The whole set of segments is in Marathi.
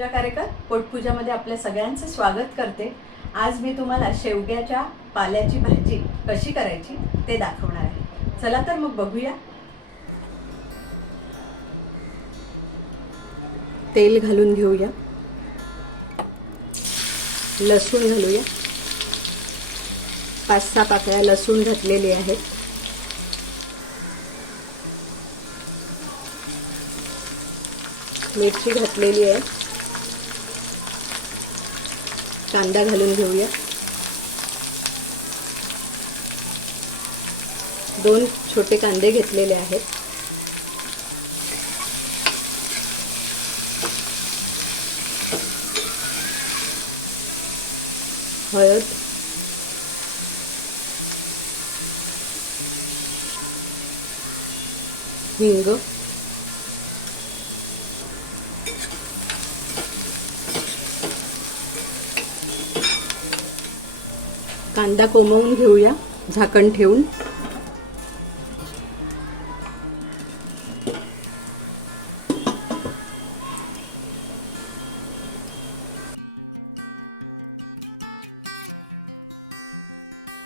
पूजा कार्यकर पोटपूजामध्ये आपल्या सगळ्यांचं स्वागत करते। आज मी तुम्हाला शेवग्याच्या पाल्याची भाजी कशी करायची ते दाखवणार आहे। चला तर मग बघूया। तेल घालून घेऊया, लसूण घालूया, 5-6 पाकळ्या लसूण घातलेले आहेत। मिरची घातलेली आहे, कांदा घालून घेऊया, 2 छोटे कांदे घेतलेले आहेत, हळद, हिंग, कांदा कोमवून घेऊया झाकण ठेवून।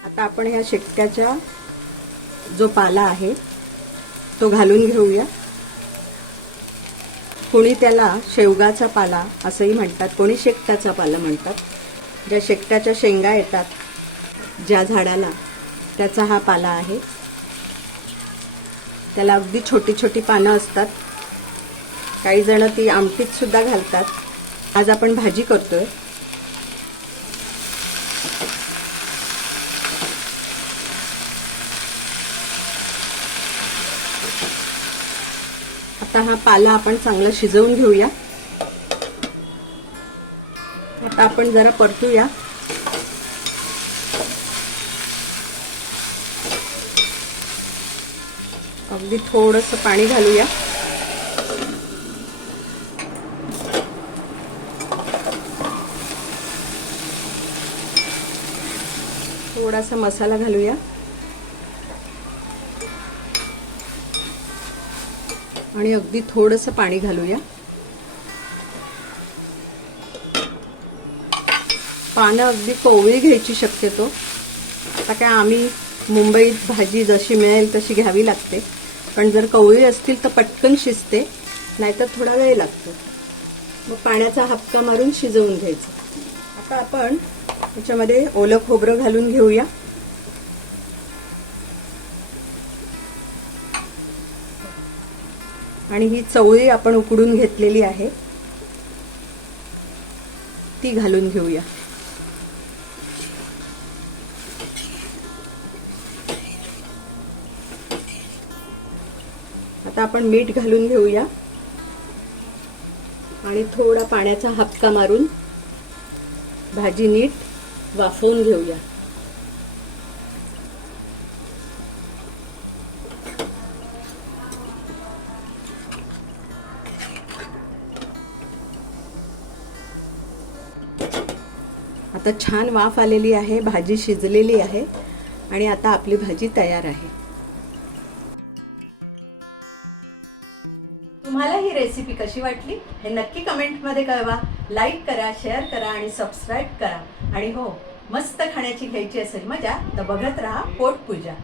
आता आपण ह्या शेकट्याचा जो पाला आहे तो घालून घेऊया। कोणी त्याला शेवगाचा पाला असंही म्हणतात, कोणी शेकटाचा पाला म्हणतात। ज्या शेकटाच्या शेंगा येतात ज्या झाडाला त्याचा हा पाला आहे। त्याला अगदी छोटी छोटी पानं असतात, काही जण ती आमटीत सुद्धा घालतात। आज आपण भाजी करतोय। आता हा पाला आपण चांगला शिजवून घेऊया। आता आपण जरा परतूया। अगदी थोडंसं पाणी घालूया। थोडासा मसाला घालूया आणि अगदी थोडंसं पाणी घालूया। पानं अगदी कोवळी घ्यायची शक्यतो। आता काय आम्ही मुंबईत भाजी जशी मिळेल तशी घ्यावी लागते, पण जर कवळी असतील तर पटकन शिजते, नाहीतर थोडा वेळ लागतो। मग पाण्याचा हबका मारून शिजवून घ्यायचं। आता आपण याच्यामध्ये ओलं खोबरं घालून घेऊया। आणि ही चवळी आपण उकडून घेतलेली आहे ती घालून घेऊया। आता आपण मीठ घालून घेऊया आणि थोडा पाण्याचा हबका मारून भाजी नीट वाफवून घेऊया। आता छान वाफ आलेली आहे, भाजी शिजलेली आहे आणि आता आपली भाजी तयार आहे। तुम्हाला ही रेसिपी कशी वाटली हे नक्की कमेंटमध्ये कळवा। लाईक करा, शेअर करा आणि सबस्क्राईब करा। आणि हो, मस्त खाण्याची घ्यायची असेल मजा तर बघत राहा पोटपूजा।